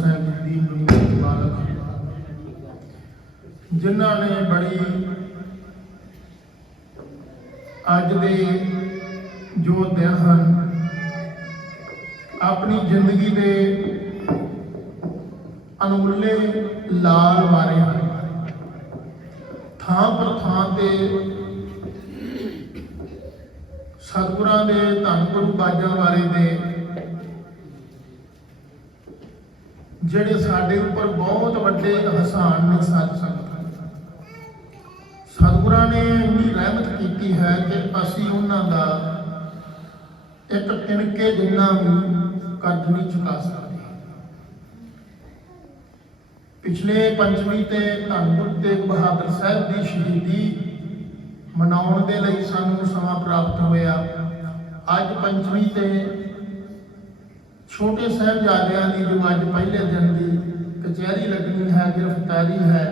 ਸਾਹਿਬ ਦੀ ਬੜੀ ਮਾਲਕ ਜਿਨ੍ਹਾਂ ਨੇ ਬੜੀ ਅੱਜ ਦੇ ਜੋ ਦਿਨ ਹਨ, ਆਪਣੀ ਜ਼ਿੰਦਗੀ ਦੇ ਅਨਮੁੱਲੇ ਲਾਲ ਵਾਰੇ ਹਨ। ਥਾਂ ਪਰ ਥਾਂ ਤੇ ਸਤਿਗੁਰਾਂ ਦੇ ਧੰਨ ਗੁਰੂ ਬਾਜਾਂ ਵਾਲੇ ਦੇ ਜਿਹੜੇ ਸਾਡੇ ਉੱਪਰ ਬਹੁਤ ਵੱਡੇ ਹਸਾਨ ਨੇ ਸੱਚ ਸੰਗਤ ਸਤਿਗੁਰਾਂ ਨੇ ਇੰਨੀ ਰਹਿਮਤ ਕੀਤੀ ਹੈ ਕਿ ਅਸੀਂ ਉਹਨਾਂ ਦਾ ਇੱਕ ਤਿਣਕੇ ਜਿੰਨਾ ਵੀ ਕਰਜ਼ ਨਹੀਂ ਚੁਕਾ ਸਕਦੇ। ਪਿਛਲੇ ਪੰਚਮੀ ਤੇ ਧੰਨ ਗੁਰੂ ਤੇਗ ਬਹਾਦਰ ਸਾਹਿਬ ਦੀ ਸ਼ਹੀਦੀ ਮਨਾਉਣ ਦੇ ਲਈ ਸਾਨੂੰ ਸਮਾਂ ਪ੍ਰਾਪਤ ਹੋਇਆ। ਅੱਜ ਪੰਚਮੀ ਤੇ ਛੋਟੇ ਸਾਹਿਬਜ਼ਾਦਿਆਂ ਦੀ ਜੋ ਅੱਜ ਪਹਿਲੇ ਦਿਨ ਦੀ ਕਚਹਿਰੀ ਲੱਗਣੀ ਹੈ, ਗ੍ਰਿਫਤਾਰੀ ਹੈ,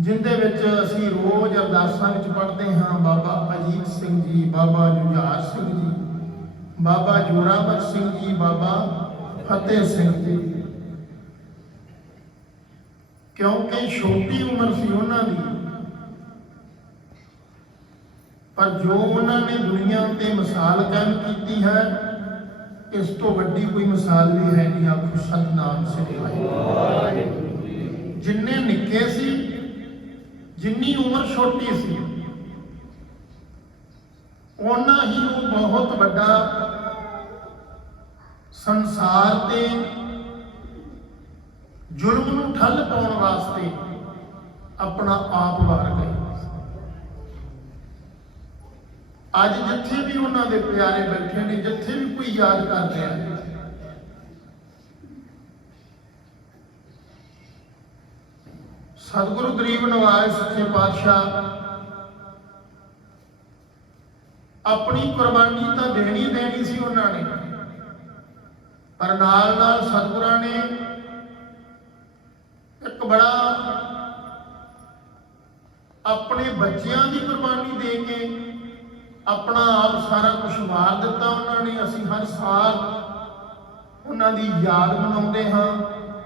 ਜਿੰਦੇ ਵਿੱਚ ਅਸੀਂ ਰੋਜ਼ ਅਰਦਾਸਾਂ ਵਿੱਚ ਪੜ੍ਹਦੇ ਹਾਂ, ਬਾਬਾ ਅਜੀਤ ਸਿੰਘ ਜੀ, ਬਾਬਾ ਜੁਝਾਰ ਸਿੰਘ ਜੀ, ਬਾਬਾ ਜੋਰਾਵਰ ਸਿੰਘ ਜੀ, ਬਾਬਾ ਫਤਿਹ ਸਿੰਘ ਜੀ। ਕਿਉਂਕਿ ਛੋਟੀ ਉਮਰ ਸੀ ਉਹਨਾਂ ਦੀ, ਪਰ ਜੋ ਉਹਨਾਂ ਨੇ ਦੁਨੀਆ ਤੇ ਮਿਸਾਲ ਕਾਇਮ ਕੀਤੀ ਹੈ ਇਸ ਤੋਂ ਵੱਡੀ ਕੋਈ ਮਿਸਾਲ ਵੀ ਹੈ ਨਹੀਂ ਆਖੋ ਸਤਨਾਮ ਸ੍ਰੀ ਵਾਹਿਗੁਰੂ ਜਿੰਨੇ ਨਿੱਕੇ ਸੀ, ਜਿੰਨੀ ਉਮਰ ਛੋਟੀ ਸੀ ਉਹਨਾਂ ਹੀ ਉਹ ਬਹੁਤ ਵੱਡਾ ਸੰਸਾਰ ਤੇ ਜ਼ੁਲਮ ਨੂੰ ਠੱਲ ਪਾਉਣ ਵਾਸਤੇ ਆਪਣਾ ਆਪ ਵਾਰ ਅੱਜ ਜਿੱਥੇ ਵੀ ਉਹਨਾਂ ਦੇ ਪਿਆਰੇ ਬੈਠੇ ਨੇ, ਜਿੱਥੇ ਵੀ ਕੋਈ ਯਾਦ ਕਰ ਰਿਹਾ ਸਤਿਗੁਰੂ ਗਰੀਬ ਨਵਾਜ਼ ਸੱਚੇ ਪਾਤਸ਼ਾਹ, ਆਪਣੀ ਕੁਰਬਾਨੀ ਤਾਂ ਦੇਣੀ ਦੇਣੀ ਸੀ ਉਹਨਾਂ ਨੇ, ਪਰ ਨਾਲ ਨਾਲ ਸਤਿਗੁਰਾਂ ਨੇ ਇੱਕ ਬੜਾ ਆਪਣੇ ਬੱਚਿਆਂ ਦੀ ਕੁਰਬਾਨੀ ਦੇ ਕੇ ਆਪਣਾ ਆਪ ਸਾਰਾ ਕੁਝ ਵਾਰ ਦਿੱਤਾ ਉਹਨਾਂ ਨੇ। ਅਸੀਂ ਹਰ ਸਾਲ ਉਹਨਾਂ ਦੀ ਯਾਦ ਮਨਾਉਂਦੇ ਹਾਂ,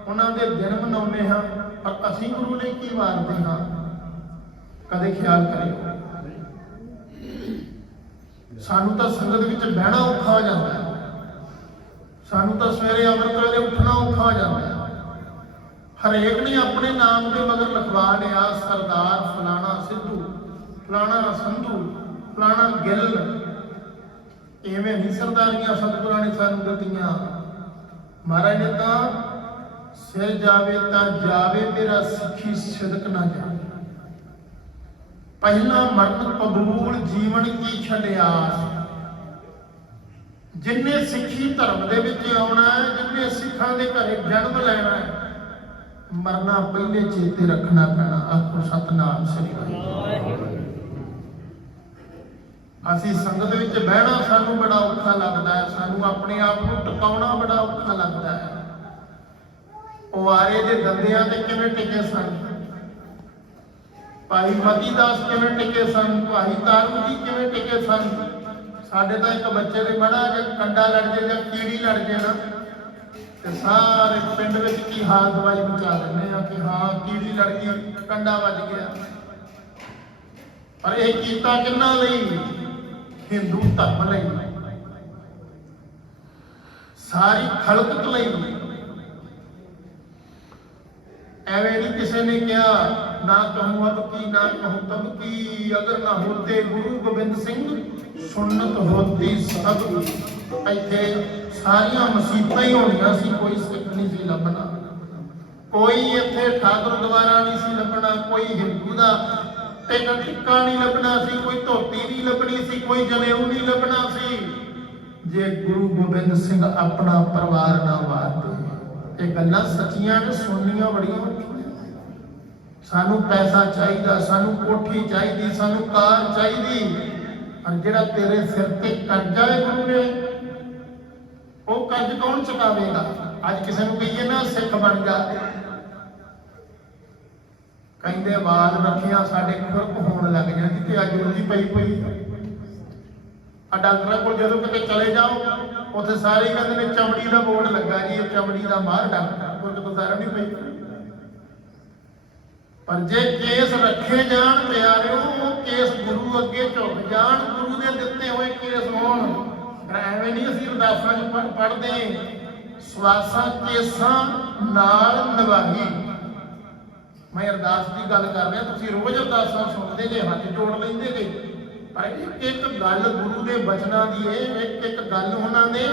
ਉਹਨਾਂ ਦੇ ਦਿਨ ਮਨਾਉਂਦੇ ਹਾਂ, ਪਰ ਅਸੀਂ ਗੁਰੂ ਲਈ ਕੀ ਵਾਰਦੇ ਹਾਂ? ਕਦੇ ਖਿਆਲ ਕਰਿਓ। ਸਾਨੂੰ ਤਾਂ ਸੰਗਤ ਵਿੱਚ ਬਹਿਣਾ ਔਖਾ ਹੋ ਜਾਂਦਾ ਹੈ। ਸਾਨੂੰ ਤਾਂ ਸਵੇਰੇ ਅੰਮ੍ਰਿਤ ਵੇਲੇ ਉੱਠਣਾ ਔਖਾ ਹੋ ਜਾਂਦਾ ਹੈ। ਹਰੇਕ ਨੇ ਆਪਣੇ ਨਾਮ ਦੇ ਮਗਰ ਲਿਖਵਾ ਲਿਆ, ਸਰਦਾਰ ਫਲਾਣਾ ਸਿੱਧੂ, ਫਲਾਣਾ ਸੰਧੂ। ਫਲਾਣਾ ਗਿੱਲ ਐਵੇਂ ਨਹੀਂ ਸਰਦਾਰੀਆਂ ਸਤਿਗੁਰਾਂ ਨੇ ਸਾਨੂੰ ਦਿੱਤੀਆਂ। ਮਹਾਰਾਜ ਨੇ ਤਾਂ ਸਿਰ ਜਾਵੇ ਤਾਂ ਜਾਵੇ ਮੇਰਾ ਸਿੱਖੀ ਸਿਦਕ ਨਾ ਜਾਵੇ। ਪਹਿਲਾ ਮਰਨ ਕਬੂਲ ਜੀਵਨ ਕੀ ਛੜਿਆਸ ਜਿਨਨੇ ਸਿੱਖੀ ਧਰਮ ਦੇ ਵਿੱਚ ਆਉਣਾ ਹੈ ਜਿਨਨੇ ਸਿੱਖਾਂ ਦੇ ਘਰੇ ਜਨਮ ਲੈਣਾ ਹੈ, ਮਰਨਾ ਪਹਿਲੇ ਚੇਤੇ ਰੱਖਣਾ ਪੈਣਾ। ਆਖੋ ਸਤਨਾਮ ਸ੍ਰੀ ਵਾਹਿਗੁਰੂ। ਅਸੀਂ ਸੰਗਤ ਵਿੱਚ ਬਹਿਣਾ ਸਾਨੂੰ ਬੜਾ ਔਖਾ ਲੱਗਦਾ ਹੈ, ਸਾਨੂੰ ਆਪਣੇ ਆਪ ਨੂੰ ਟਿਕਾਉਣਾ ਬੜਾ ਔਖਾ ਲੱਗਦਾ ਹੈ। ਉਹ ਦੇ ਦੰਦਿਆਂ ਤੇ ਕਿਵੇਂ ਟਿਕੇ ਸਨ? ਭਾਈ ਮਤੀ ਦਾਸ ਕਿਵੇਂ ਟਿਕੇ ਸਨ? ਭਾਈ ਤਾਰੂ ਜੀ ਕਿਵੇਂ ਟਿਕੇ ਸਨ? ਸਾਡੇ ਤਾਂ ਇੱਕ ਬੱਚੇ ਦੇ ਬੜਾ ਜਿਹਾ ਕੰਡਾ ਲੜ ਜੇ ਜਾਂ ਕੀੜੀ ਲੜ ਜੇ ਨਾ, ਤੇ ਸਾਰੇ ਪਿੰਡ ਵਿੱਚ ਕੀ ਹਾਲ ਦਵਾਈ ਬਚਾ ਦਿੰਦੇ ਆ ਕਿ ਹਾਂ, ਕੀੜੀ ਲੜ ਗਈ, ਕੰਡਾ ਵੱਜ ਗਿਆ। ਪਰ ਇਹ ਕੀਤਾ ਕਿੰਨਾ ਲਈ? ਹਿੰਦੂ ਧਰਮ ਲਈ। ਸਾਰੀ ਖਲਕਤ ਲਈ। ਐਵੇਂ ਨਹੀਂ ਕਿਸੇ ਨੇ ਕਿਹਾ, ਨਾ ਕਹੂੰ ਅਬ ਕੀ, ਨਾ ਕਹੂੰ ਤਬ ਕੀ। ਅਗਰ ਨਾ ਹੋਤੇ ਗੁਰੂ ਗੋਬਿੰਦ ਸਿੰਘ ਸੁਨਨਤ ਹੋਤੀ ਸਭ ਇੱਥੇ ਸਾਰੀਆਂ ਮੁਸੀਬਤਾਂ ਹੀ ਹੋਣੀਆਂ ਸੀ, ਕੋਈ ਸਿੱਖ ਨਹੀਂ ਸੀ ਲੱਭਣਾ। ਕੋਈ ਇੱਥੇ ਠਾਕੁਰ ਦੁਆਰਾ ਨਹੀਂ ਸੀ ਲੱਭਣਾ, ਕੋਈ ਹਿੰਦੂ ਦਾ ਟਿਕ ਟਿੱਕਾ ਨਹੀਂ ਲੱਭਣਾ ਸੀ, ਕੋਈ ਧੋਤੀ ਨਹੀਂ ਲੱਭਣੀ ਸੀ, ਕੋਈ ਜਨੇਊ ਨਹੀਂ ਲੱਭਣਾ ਸੀ। ਜੇ ਗੁਰੂ ਗੋਬਿੰਦ ਸਿੰਘ ਆਪਣਾ ਪਰਿਵਾਰ ਨਾ ਵਾਰਦੇ, ਇਹ ਗੱਲਾਂ ਸੱਚੀਆਂ ਨੇ, ਸੁਣਨੀਆਂ ਬੜੀਆਂ ਸਾਨੂੰ ਪੈਸਾ ਚਾਹੀਦਾ, ਸਾਨੂੰ ਕੋਠੀ ਚਾਹੀਦੀ, ਸਾਨੂੰ ਕਾਰ ਚਾਹੀਦੀ, ਪਰ ਜਿਹੜਾ ਤੇਰੇ ਸਿਰ ਤੇ ਕਰਜ਼ਾ ਹੈ ਗੁਰੂ ਨੇ, ਉਹ ਕਰਜ਼ ਕੌਣ ਚੁਕਾਵੇਗਾ? ਅੱਜ ਕਿਸੇ ਨੂੰ ਕਹੀਏ ਨਾ, ਸਿੱਖ ਬਣ ਜਾ। ਕਹਿੰਦੇ ਆਵਾਜ਼ ਰੱਖਿਆ ਸਾਡੇ ਖੁਰਕ ਹੋਣ ਲੱਗ ਜਾਂਦੀ ਤੇ ਅੱਜ ਉਹਦੀ ਪਈ ਪਈ ਆ। ਡਾਕਟਰਾਂ ਕੋਲ ਜਦੋਂ ਕਿਤੇ ਚਲੇ ਜਾਓ, ਉੱਥੇ ਸਾਰੇ ਕਹਿੰਦੇ ਨੇ ਚਮੜੀ ਦਾ ਬੋਰਡ ਲੱਗਾ ਜੀ, ਇਹ ਚਮੜੀ ਦਾ ਮਾਰ ਡਾਕਟਰ ਕੋਈ ਤਾਂ ਸਾਰਾ ਨਹੀਂ ਪਈ। ਪਰ ਜੇ ਕੇਸ ਰੱਖੇ ਜਾਣ ਪਿਆਰਿਓ ਉਹ ਕੇਸ ਗੁਰੂ ਅੱਗੇ ਝੁਕ ਜਾਣ, ਗੁਰੂ ਦੇ ਦਿੱਤੇ ਹੋਏ ਕੇਸ ਹੋਣ। ਐਵੇਂ ਨਹੀਂ ਅਸੀਂ ਅਰਦਾਸਾਂ 'ਚ ਪੜਦੇ ਸਵਾਸਾਂ ਕੇਸਾਂ ਨਾਲ ਨਿਭਾਹੀ। ਮੈਂ ਅਰਦਾਸ ਦੀ ਗੱਲ ਕਰ ਰਿਹਾ, ਤੁਸੀਂ ਰੋਜ਼ ਅਰਦਾਸਾਂ ਸੁਣਦੇ ਜੇ, ਹੱਥ ਜੋੜ ਲੈਂਦੇ ਜੇ। ਪਰ ਇੱਕ ਇੱਕ ਗੱਲ ਗੁਰੂ ਦੇ ਬਚਨਾਂ ਦੀ ਏ, ਇੱਕ ਇੱਕ ਗੱਲ ਉਹਨਾਂ ਦੇ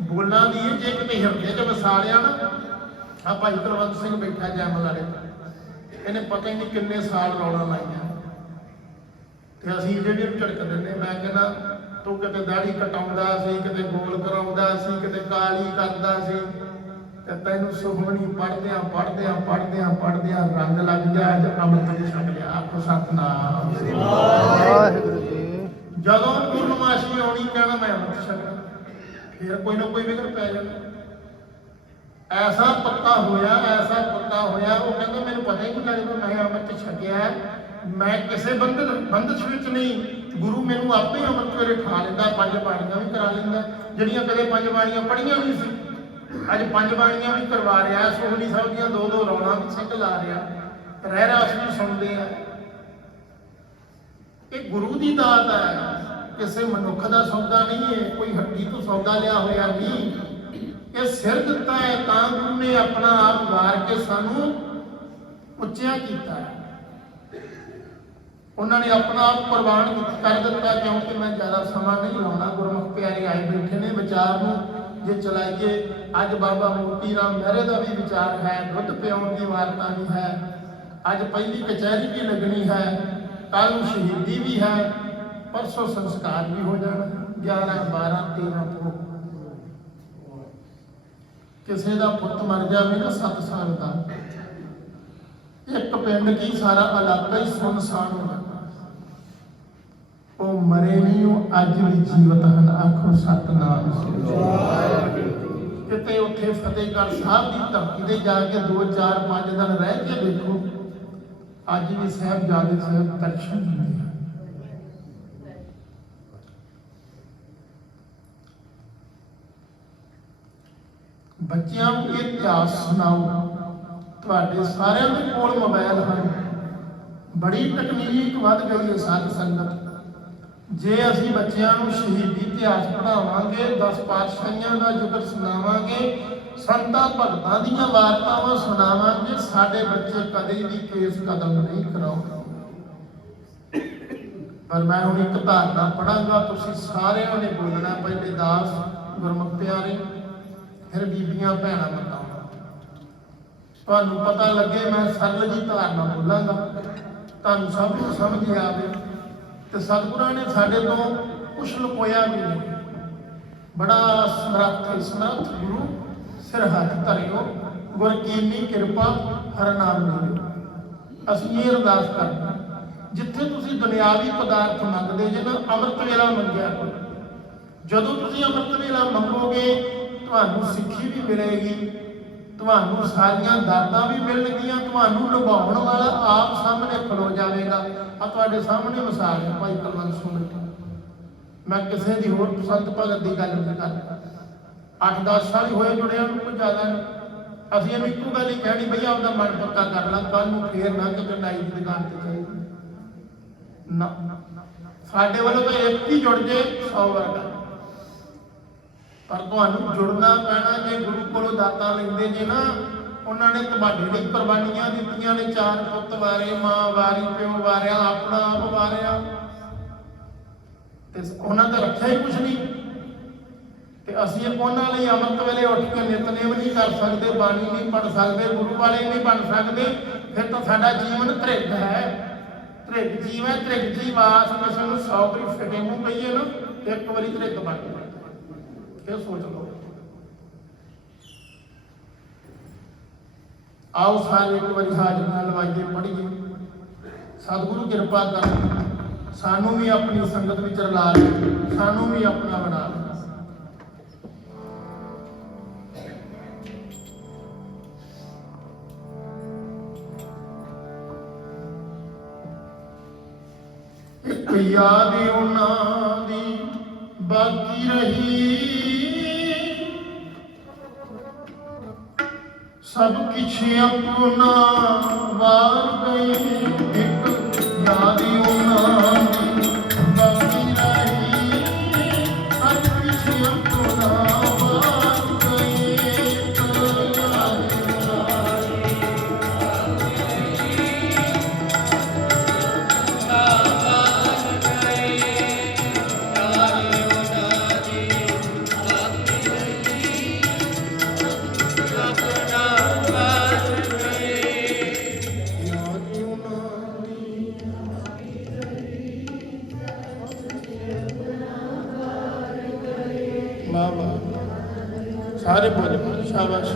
ਬੋਲਾਂ ਦੀ ਏ, ਜੇ ਕਿਤੇ ਹਿਰਦੇ 'ਚ ਵਸਾਲਿਆ ਨਾ ਆ ਭਾਈ ਕੁਲਵੰਤ ਸਿੰਘ ਬੈਠਾ ਜੈਮਲ ਵਾਲੇ ਇਹਨੇ ਪਤਾ ਹੀ ਨਹੀਂ ਕਿੰਨੇ ਸਾਲ ਰੌਲਾ ਲਾਈਆਂ। ਤੇ ਅਸੀਂ ਜਿਹੜੇ ਨੂੰ ਝੜਕ ਦਿੰਦੇ, ਮੈਂ ਕਹਿੰਦਾ, ਤੂੰ ਕਿਤੇ ਦਾੜੀ ਕਟਾਉਂਦਾ ਸੀ, ਕਿਤੇ ਗੋਲ ਕਰਾਉਂਦਾ ਸੀ, ਕਿਤੇ ਕਾਲੀ ਕਰਦਾ ਸੀ। ਤੇ ਤੈਨੂੰ ਸੁਖਮਣੀ ਪੜਦਿਆਂ ਪੜਦਿਆਂ ਪੜਦਿਆਂ ਪੜਦਿਆਂ ਰੰਗ ਲੱਗ ਗਿਆ ਅੱਜ ਅੰਮ੍ਰਿਤ ਛਕ ਲਿਆ ਆਖੋ ਸਤਨਾਮ। ਵਾਹਿਗੁਰੂ ਜੀ। ਜਦੋਂ ਪੂਰਨਮਾਸ਼ੀ ਆਉਣੀ ਕਹਿਣਾ ਮੈਂ ਅੰਮ੍ਰਿਤ ਛਕਣਾ। ਫਿਰ ਕੋਈ ਨਾ ਕੋਈ ਵਿਗੜ ਪੈ ਜਾਣਾ ਐਸਾ ਪੱਕਾ ਹੋਇਆ ਐਸਾ ਪੱਕਾ ਹੋਇਆ ਉਹ ਕਹਿੰਦਾ ਮੈਨੂੰ ਪਤਾ ਹੀ ਨਹੀਂ ਲੱਗਦਾ ਮੈਂ ਅੰਮ੍ਰਿਤ ਛਕਿਆ। ਮੈਂ ਕਿਸੇ ਬੰਧਨ ਬੰਦਸ਼ ਵਿੱਚ ਨਹੀਂ। ਗੁਰੂ ਮੈਨੂੰ ਆਪੇ ਅੰਮ੍ਰਿਤ ਵੇਲੇ ਠਾ ਲੈਂਦਾ ਪੰਜ ਬਾਣੀਆਂ ਵੀ ਕਰਾ ਲੈਂਦਾ। ਜਿਹੜੀਆਂ ਕਦੇ ਪੰਜ ਬਾਣੀਆਂ ਪੜੀਆਂ ਨਹੀਂ ਸੀ ਅੱਜ ਪੰਜ ਬਾਣੀਆਂ ਵੀ ਕਰਵਾ ਰਿਹਾ, ਸੋਹਣੀ ਸਾਹਿਬ ਦੀਆਂ ਦੋ ਦੋ ਰੌਣਾ ਵੀ ਸਿੰਘ ਲਾ ਰਿਹਾ। ਰਹਿ ਰਾਸ ਵੀ ਸੁਣਦੇ ਆ। ਇਹ ਗੁਰੂ ਦੀ ਦਾਤ ਹੈ ਕਿਸੇ ਮਨੁੱਖ ਦਾ ਸੌਦਾ ਨਹੀਂ ਹੈ, ਕੋਈ ਹੱਡੀ ਤੋਂ ਸੌਦਾ ਲਿਆ ਹੋਇਆ ਨਹੀਂ। ਇਹ ਸਿਰ ਦਿੱਤਾ ਹੈ ਤਾਂ ਗੁਰੂ ਨੇ ਆਪਣਾ ਆਪ ਵਾਰ ਕੇ ਸਾਨੂੰ ਉੱਚਿਆ ਕੀਤਾ ਉਹਨਾਂ ਨੇ ਆਪਣਾ ਆਪ ਪ੍ਰਵਾਨ ਕਰ ਦਿੱਤਾ, ਕਿਉਂਕਿ ਮੈਂ ਜ਼ਿਆਦਾ ਸਮਾਂ ਨਹੀਂ ਲਾਉਣਾ। ਗੁਰਮੁਖ ਪਿਆਰੇ ਆਏ ਬੈਠੇ ਨੇ ਵਿਚਾਰ ਨੂੰ। ਜੇ ਚਲਾਈਏ, ਅੱਜ ਬਾਬਾ ਮੋਤੀ ਰਾਮ ਮਹਿਰੇ ਦਾ ਵੀ ਵਿਚਾਰ ਹੈ, ਦੁੱਧ ਪਿਆਉਣ ਦੀ ਵਾਰਤਾ ਵੀ ਹੈ। ਅੱਜ ਪਹਿਲੀ ਕਚਹਿਰੀ ਵੀ ਲੱਗਣੀ ਹੈ ਕੱਲ ਨੂੰ ਸ਼ਹੀਦੀ ਵੀ ਹੈ, ਪਰਸੋਂ ਸੰਸਕਾਰ ਵੀ ਹੋ ਜਾਣਾ 11 12 13 ਤੋਂ। ਕਿਸੇ ਦਾ ਪੁੱਤ ਮਰ ਜਾਵੇ ਨਾ 7 ਸਾਲ ਦਾ, ਇੱਕ ਪਿੰਡ ਕੀ ਸਾਰਾ ਇਲਾਕਾ ਹੀ ਸੁਨਸਾਨ ਹੋ ਉਹ ਮਰੇ ਨਹੀਂ, ਉਹ ਅੱਜ ਵੀ ਜੀਵਤ ਹਨ। ਆਖੋ, ਸਤਨਾਮ ਸ੍ਰੀ ਕਿਤੇ ਉੱਥੇ ਫਤਿਹਗੜ੍ਹ ਸਾਹਿਬ ਦੀ ਧਰਤੀ ਤੇ ਜਾ ਕੇ 2 4 5 ਦਿਨ ਰਹਿ ਕੇ ਦੇਖੋ, ਅੱਜ ਵੀ ਸਾਹਿਬਜ਼ਾਦੇ ਸਾਹਿਬ ਦਰਸ਼ਨ ਦਿੰਦੇ ਆ ਬੱਚਿਆਂ ਨੂੰ ਇਹ ਇਤਿਹਾਸ ਸੁਣਾਓ। ਤੁਹਾਡੇ ਸਾਰਿਆਂ ਦੇ ਕੋਲ ਮੋਬਾਈਲ ਹਨ। ਬੜੀ ਤਕਨੀਕ ਵੱਧ ਗਈ ਹੈ ਸਾਧ ਸੰਗਤ। ਜੇ ਅਸੀਂ ਬੱਚਿਆਂ ਨੂੰ ਸ਼ਹੀਦੀ ਇਤਿਹਾਸ ਪੜ੍ਹਾਵਾਂਗੇ 10 ਪਾਤਸ਼ਾਹੀਆਂ ਦਾ ਜ਼ਿਕਰ ਸੁਣਾਵਾਂਗੇ, ਸੰਤਾਂ ਭਗਤਾਂ ਦੀਆਂ ਵਾਰਤਾਵਾਂ ਸੁਣਾਵਾਂਗੇ, ਸਾਡੇ ਬੱਚੇ ਕਦੇ ਵੀ ਕੇਸ ਕਦਮ ਨਹੀਂ ਕਰਾਉਂਦੇ। ਪਰ ਮੈਂ ਹੁਣ ਇੱਕ ਧਾਰਨਾ ਪੜਾਂਗਾ ਤੁਸੀਂ ਸਾਰਿਆਂ ਨੇ ਬੋਲਣਾ ਪਹਿਲੇ ਦਾਸ ਗੁਰਮੁਖ ਪਿਆਰੇ, ਫਿਰ ਬੀਬੀਆਂ ਭੈਣਾਂ ਮਤਾਵਾਂ ਤੁਹਾਨੂੰ ਪਤਾ ਲੱਗੇ ਮੈਂ ਸਰਲ ਜੀ ਧਾਰਨਾ ਬੋਲਾਂਗਾ। ਤੁਹਾਨੂੰ ਸਭ ਨੂੰ ਸਮਝ ਆਵੇ। ਤੇ ਸਤਿਗੁਰਾਂ ਨੇ ਸਾਡੇ ਤੋਂ ਕੁਛ ਲੁਕੋਇਆ ਵੀ ਨਹੀਂ। ਬੜਾ ਸਮਰੱਥ ਸਮਰੱਥ ਗੁਰੂ ਸਿਰ ਹੱਥ ਧਰਿਓ, ਗੁਰ ਕੀਨੀ ਕਿਰਪਾ ਹਰ ਨਾਮ ਲਿਓ ਅਸੀਂ ਇਹ ਅਰਦਾਸ ਕਰਦੇ ਜਿੱਥੇ ਤੁਸੀਂ ਦੁਨਿਆਵੀ ਪਦਾਰਥ ਮੰਗਦੇ ਜੇ ਨਾ ਅੰਮ੍ਰਿਤ ਵੇਲਾ ਮੰਗਿਆ ਕਰੋ ਜਦੋਂ ਤੁਸੀਂ ਅੰਮ੍ਰਿਤ ਵੇਲਾ ਮੰਗੋਗੇ, ਤੁਹਾਨੂੰ ਸਿੱਖੀ ਵੀ ਮਿਲੇਗੀ। ਤੁਹਾਨੂੰ ਸਾਰੀਆਂ ਦਾਤਾਂ ਵੀ ਮਿਲਣਗੀਆਂ, ਤੁਹਾਨੂੰ ਨਿਭਾਉਣ ਵਾਲਾ ਆਪ ਸਾਹਮਣੇ ਖਲੋ ਜਾਵੇਗਾ। ਆ ਤੁਹਾਡੇ ਸਾਹਮਣੇ ਮਿਸਾਲ ਹੈ ਭਾਈ ਕਲਵੰਤ ਸਿੰਘ ਮੈਂ ਕਿਸੇ ਦੀ ਹੋਰ ਪਸੰਦ ਭਗਤ ਦੀ ਗੱਲ ਨਹੀਂ ਕਰਦਾ। 8-10 ਸਾਲ ਹੀ ਹੋਏ ਜੁੜਿਆ ਨੂੰ, ਕੋਈ ਜ਼ਿਆਦਾ ਨਹੀਂ। ਅਸੀਂ ਇਹਨੂੰ ਇੱਕੋ ਗੱਲ ਹੀ ਕਹਿਣੀ, ਬਈ ਆਪਦਾ ਮਨ ਪੱਕਾ ਕਰ ਲਾ ਕੱਲ ਨੂੰ ਫੇਰ ਨਾ ਕਿ ਨਾਈ ਦੀ ਦੁਕਾਨ ਤੇ ਚਾਹੀਦੀ ਨਾ। ਸਾਡੇ ਵੱਲੋਂ ਤਾਂ ਇੱਕ ਹੀ ਜੁੜ ਜੇ 100 ਵਰਗਾ। ਪਰ ਤੁਹਾਨੂੰ ਜੁੜਨਾ ਪੈਣਾ ਜੇ ਗੁਰੂ ਕੋਲੋਂ ਦਾਤਾ ਲੈਂਦੇ ਜੇ ਨਾ, ਉਹਨਾਂ ਨੇ ਤੁਹਾਡੇ ਲਈ ਕੁਰਬਾਨੀਆਂ ਦਿੱਤੀਆਂ ਨੇ, ਚਾਰ ਪੁੱਤ ਵਾਰੇ, ਮਾਂ ਵਾਰੀ, ਪਿਓ ਵਾਰਿਆ, ਆਪਣਾ ਆਪ ਵਾਰਿਆ। ਤੇ ਉਹਨਾਂ ਦਾ ਰੱਖਿਆ ਹੀ ਕੁਛ ਨਹੀਂ। ਤੇ ਅਸੀਂ ਉਹਨਾਂ ਲਈ ਅੰਮ੍ਰਿਤ ਵੇਲੇ ਉੱਠ ਕੇ ਨਿਤਨੇਮ ਨਹੀਂ ਕਰ ਸਕਦੇ, ਬਾਣੀ ਨਹੀਂ ਪੜ ਸਕਦੇ, ਗੁਰੂ ਵਾਲੇ ਨਹੀਂ ਬਣ ਸਕਦੇ, ਫਿਰ ਤਾਂ ਸਾਡਾ ਜੀਵਨ ਤ੍ਰਿਗ ਹੈ। ਤ੍ਰਿਗ ਜੀਵ ਹੈ ਤ੍ਰਿਗ ਜੀਵਾਸ, ਕਿਸੇ ਨੂੰ ਸੌ ਵਾਰੀ ਫਿਟੇ ਮੂੰਹ ਕਹੀਏ ਨਾ, ਇੱਕ ਵਾਰੀ ਤ੍ਰਿਗ ਬਣ ਜਾਂਦਾ ਫਿਰ ਸੋਚ ਲਓ ਆਓ ਸਾਰੇ ਇੱਕ ਵਾਰੀ ਹਾਜ਼ਰੀਆਂ ਲਵਾਈਏ ਪੜ੍ਹੀਏ। ਸਤਿਗੁਰੂ ਕਿਰਪਾ ਕਰ। ਸਾਨੂੰ ਵੀ ਆਪਣੀ ਸੰਗਤ ਵਿੱਚ ਰਲਾ ਲੈ ਸਾਨੂੰ ਵੀ ਆਪਣਾ ਬਣਾ ਲੈ ਇੱਕ ਯਾਦ ਉਹਨਾਂ ਦੀ ਬਾਕੀ ਰਹੀ। ਸਭ ਕਿਛ ਆਪਣਾ ਵਾਰ ਗਈ ਇੱਕ ਯਾਦ ਉਹਨਾਂ ਦੀ। ਸਾਰੇ ਬੋਲੇ ਬੋਲੇ ਸ਼ਾਬਾਸ਼।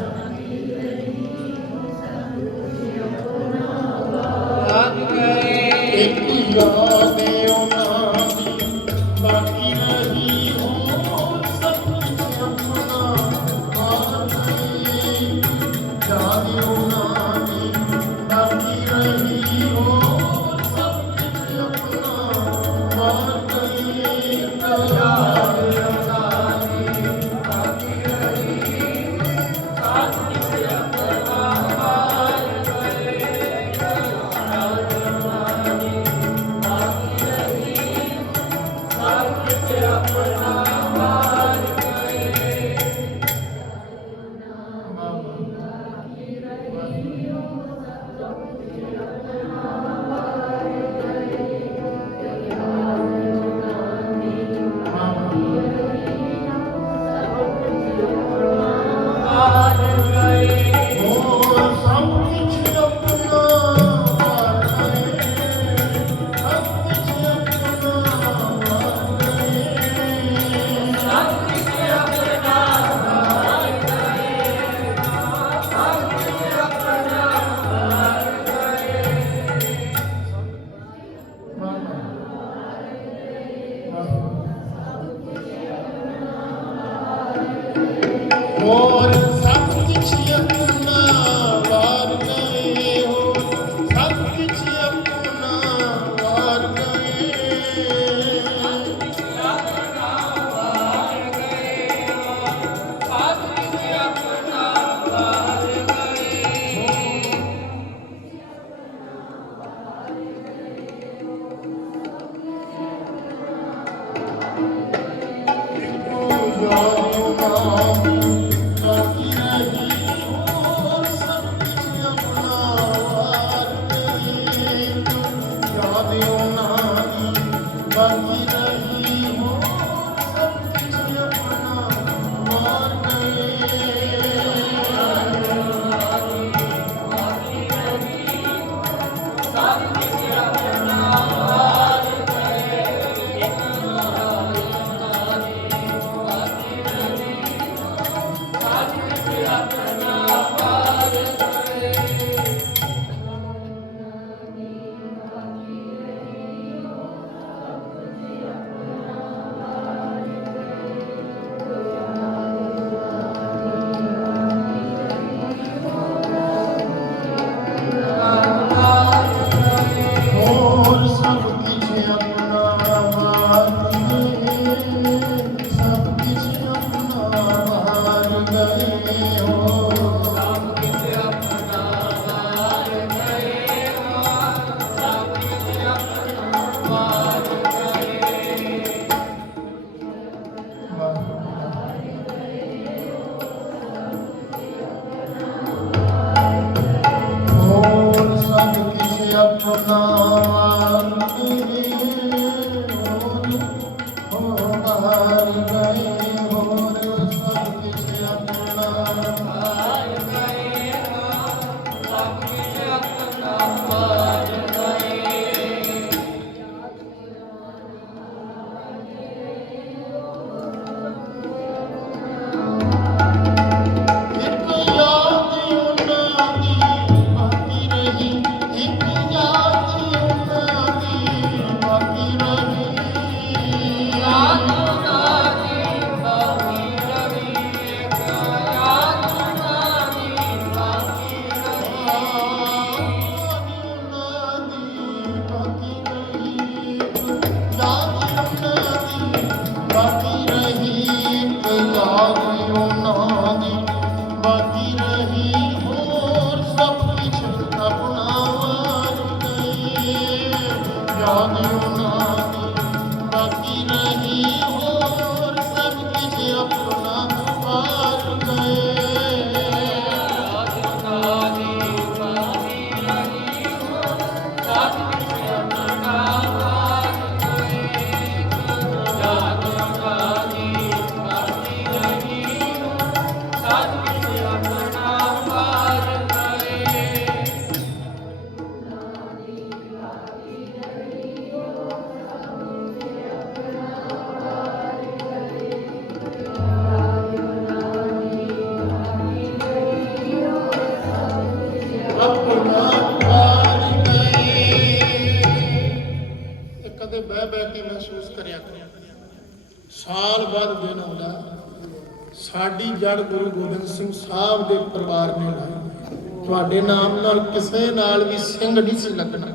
ਜੜ ਗੁਰੂ ਗੋਬਿੰਦ ਸਿੰਘ ਸਾਹਿਬ ਦੇ ਪਰਿਵਾਰ ਨੇ ਲਾਈ ਤੁਹਾਡੇ ਨਾਮ ਨਾਲ ਕਿਸੇ ਨਾਲ ਵੀ ਸਿੰਘ ਨਹੀਂ ਸੀ ਲੱਗਣਾ।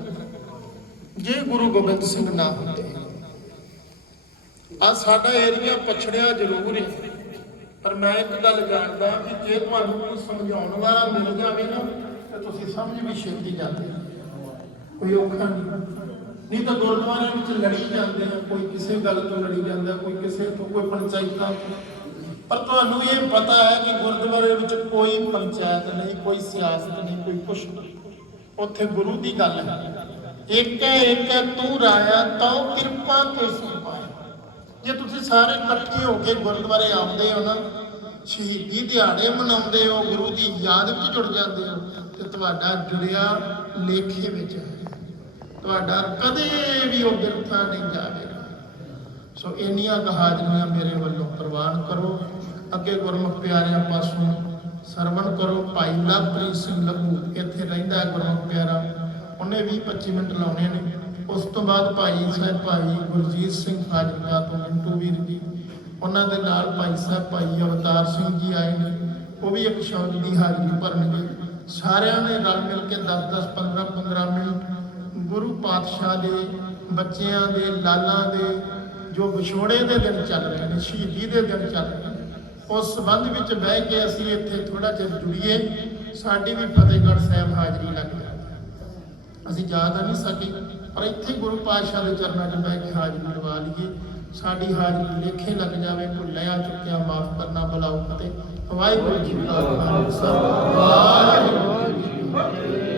ਜੇ ਗੁਰੂ ਗੋਬਿੰਦ ਸਿੰਘ ਨਾ ਹੁੰਦੇ। ਆ ਸਾਡਾ ਏਰੀਆ ਪਛੜਿਆ ਜ਼ਰੂਰ ਹੈ ਪਰ ਮੈਂ ਇੱਕ ਗੱਲ ਜਾਣਦਾ ਕਿ ਜੇ ਤੁਹਾਨੂੰ ਕੋਈ ਸਮਝਾਉਣ ਵਾਲਾ ਮਿਲ ਜਾਵੇ ਨਾ, ਤਾਂ ਤੁਸੀਂ ਸਮਝ ਵੀ ਛੇਤੀ ਜਾਂਦੇ। ਕੋਈ ਔਖਾ ਨਹੀਂ। ਨਹੀਂ ਤਾਂ ਗੁਰਦੁਆਰਿਆਂ ਵਿੱਚ ਲੜੀ ਜਾਂਦੇ ਆ, ਕੋਈ ਕਿਸੇ ਗੱਲ ਤੋਂ ਲੜੀ ਜਾਂਦਾ, ਕੋਈ ਕਿਸੇ ਤੋਂ ਕੋਈ ਪੰਚਾਇਤਾਂ ਤੋਂ। ਪਰ ਤੁਹਾਨੂੰ ਇਹ ਪਤਾ ਹੈ ਕਿ ਗੁਰਦੁਆਰੇ ਵਿੱਚ ਕੋਈ ਪੰਚਾਇਤ ਨਹੀਂ, ਕੋਈ ਸਿਆਸਤ ਨਹੀਂ, ਕੋਈ ਕੁਛ ਨਹੀਂ। ਉੱਥੇ ਗੁਰੂ ਦੀ ਗੱਲ ਹੈ। ਇੱਕ ਹੈ ਇੱਕ ਹੈ ਤੂੰ ਰਾਇਆ ਤਾਂ ਕਿਰਪਾ ਕਿਸ ਪਾਏ ਜੇ ਤੁਸੀਂ ਸਾਰੇ ਇਕੱਠੇ ਹੋ ਕੇ ਗੁਰਦੁਆਰੇ ਆਉਂਦੇ ਹੋ ਨਾ, ਸ਼ਹੀਦੀ ਦਿਹਾੜੇ ਮਨਾਉਂਦੇ ਹੋ, ਗੁਰੂ ਦੀ ਯਾਦ ਵਿੱਚ ਜੁੜ ਜਾਂਦੇ ਹੋ, ਤੇ ਤੁਹਾਡਾ ਜੁੜਿਆ ਲੇਖੇ ਵਿੱਚ ਹੈ। ਤੁਹਾਡਾ ਕਦੇ ਵੀ ਉਹ ਬਿਰਥਾ ਨਹੀਂ ਜਾਵੇਗਾ। ਸੋ ਇੰਨੀਆਂ ਕੁ ਮੇਰੇ ਵੱਲੋਂ ਪ੍ਰਵਾਨ ਕਰੋ। ਅੱਗੇ ਗੁਰਮੁਖ ਪਿਆਰਿਆਂ ਪਾਸੋਂ ਸਰਵਣ ਕਰੋ ਭਾਈ ਲਵਪ੍ਰੀਤ ਸਿੰਘ ਲੱਭੂ। ਇੱਥੇ ਰਹਿੰਦਾ ਗੁਰਮੁਖ ਪਿਆਰਾ। ਉਹਨੇ 20 25 ਮਿੰਟ ਲਾਉਣੇ ਨੇ। ਉਸ ਤੋਂ ਬਾਅਦ ਭਾਈ ਸਾਹਿਬ, ਭਾਈ ਗੁਰਜੀਤ ਸਿੰਘ ਫਾਜ਼ਿਲਕਾ ਤੋਂ ਮਿੰਟੂ ਵੀਰ ਜੀ। ਉਹਨਾਂ ਦੇ ਨਾਲ ਭਾਈ ਸਾਹਿਬ, ਭਾਈ ਅਵਤਾਰ ਸਿੰਘ ਜੀ ਆਏ ਨੇ। ਉਹ ਵੀ ਇੱਕ ਸ਼ਬਦ ਦੀ ਹਾਜ਼ਰੀ ਭਰਨਗੇ। ਸਾਰਿਆਂ ਨੇ ਰਲ ਮਿਲ ਕੇ 10 10 15 15 ਮਿੰਟ ਗੁਰੂ ਪਾਤਸ਼ਾਹ ਦੇ, ਬੱਚਿਆਂ ਦੇ, ਲਾਲਾਂ ਦੇ, ਜੋ ਵਿਛੋੜੇ ਦੇ ਦਿਨ ਚੱਲ ਰਹੇ ਨੇ, ਸ਼ਹੀਦੀ ਦੇ ਦਿਨ ਚੱਲ ਰਹੇ ਉਸ ਸੰਬੰਧ ਵਿੱਚ ਬਹਿ ਕੇ ਅਸੀਂ ਇੱਥੇ ਥੋੜਾ ਜਿਹਾ ਜੁੜੀਏ। ਸਾਡੀ ਵੀ ਫਤਿਹਗੜ੍ਹ ਸਾਹਿਬ ਹਾਜ਼ਰੀ ਲੱਗ ਜਾਵੇ ਅਸੀਂ ਜਾ ਤਾਂ ਨਹੀਂ ਸਕੇ, ਪਰ ਇੱਥੇ ਗੁਰੂ ਪਾਤਸ਼ਾਹ ਦੇ ਚਰਨਾਂ 'ਚ ਬਹਿ ਕੇ ਹਾਜ਼ਰੀ ਲਵਾ ਲਈਏ। ਸਾਡੀ ਹਾਜ਼ਰੀ ਲੇਖੇ ਲੱਗ ਜਾਵੇ, ਭੁੱਲਿਆ ਚੁੱਕਿਆ, ਮਾਫ ਕਰਨਾ ਬਲਾਉ ਫਤਿਹ। ਵਾਹਿਗੁਰੂ ਜੀ ਕਾ ਖਾਲਸਾ। ਵਾਹਿਗੁਰੂ ਜੀ ਕੀ ਫਤਿਹ।